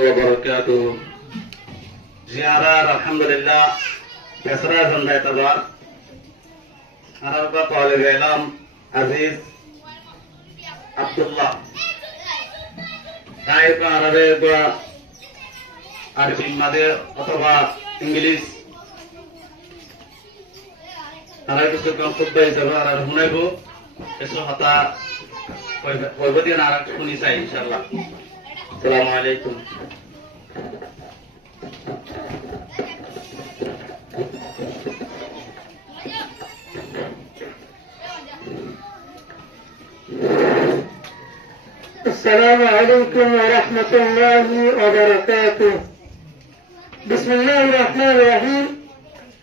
وبركاته زيارة الحمد لله يسرى زندة تبار أنا طالب العلم عزيز عبد الله كيف عربي عربي ماده أتوا إنجليز أنا كسر كم خطبة يسمع أنا هنا بو كسر حتى ويبدي أنا كوني ساي إن شاء الله السلام عليكم السلام عليكم ورحمة الله وبركاته. بسم الله الرحمن الرحيم.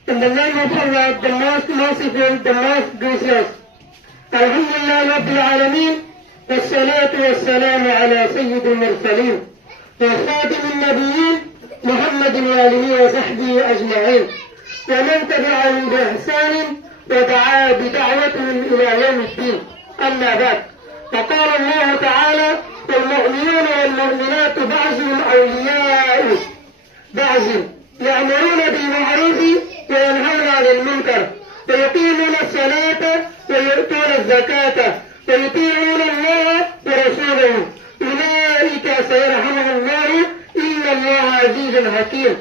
In the name of Allah, the most merciful, the most gracious. Alhamdulillah Rabbil Alameen. والصلاة والسلام على سيد المرسلين وخاتم النبيين محمد وآله وصحبه أجمعين ومن تبعهم بإحسان ودعا بدعوتهم إلى يوم الدين. أما بعد، فقال الله تعالى: والمؤمنون والمؤمنات بعضهم أولياء بعض يأمرون بالمعروف وينهون عن المنكر ويقيمون الصلاة ويؤتون الزكاة ويطيعون الله ورسوله أولئك سيرحمهم الله إن الله عزيز حكيم.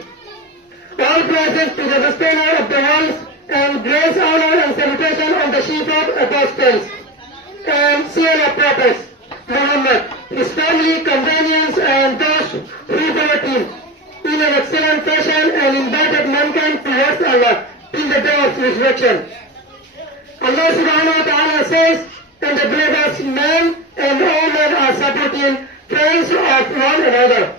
All praises to the sustainer of the worlds, and grace, honor and salutation on the chief of apostles and seal of prophets, Muhammad, his family, companions and those who followed him in an excellent fashion and invited mankind towards Allah till the day of resurrection. Allah subhanahu wa ta'ala says, and the believers, men and all men are supporting friends of one another.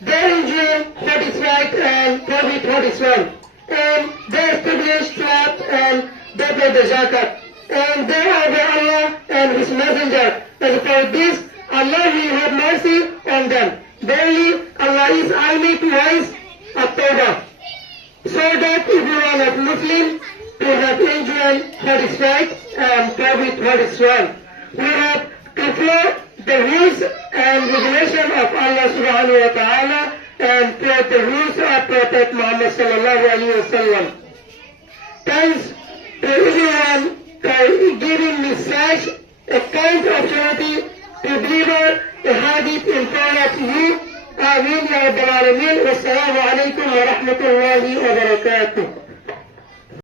They enjoy what is right and forbid what is wrong. And they establish trust and they pay the zakat. And they obey Allah and His Messenger. And for this, Allah will have mercy on them. Verily, Allah is Almighty wise of Tawbah. So that everyone of Muslims to have enjoyed what is right and forbid what is wrong. We have to follow the rules and regulation of Allah subhanahu wa ta'ala and follow the rules of Prophet Muhammad sallallahu alayhi wa sallam. Thanks to everyone for giving me such a kind opportunity to deliver a hadith in front of you. Ameen ya Rabbal Alameen. Wassalamu alaikum wa rahmatullahi wa barakatuh.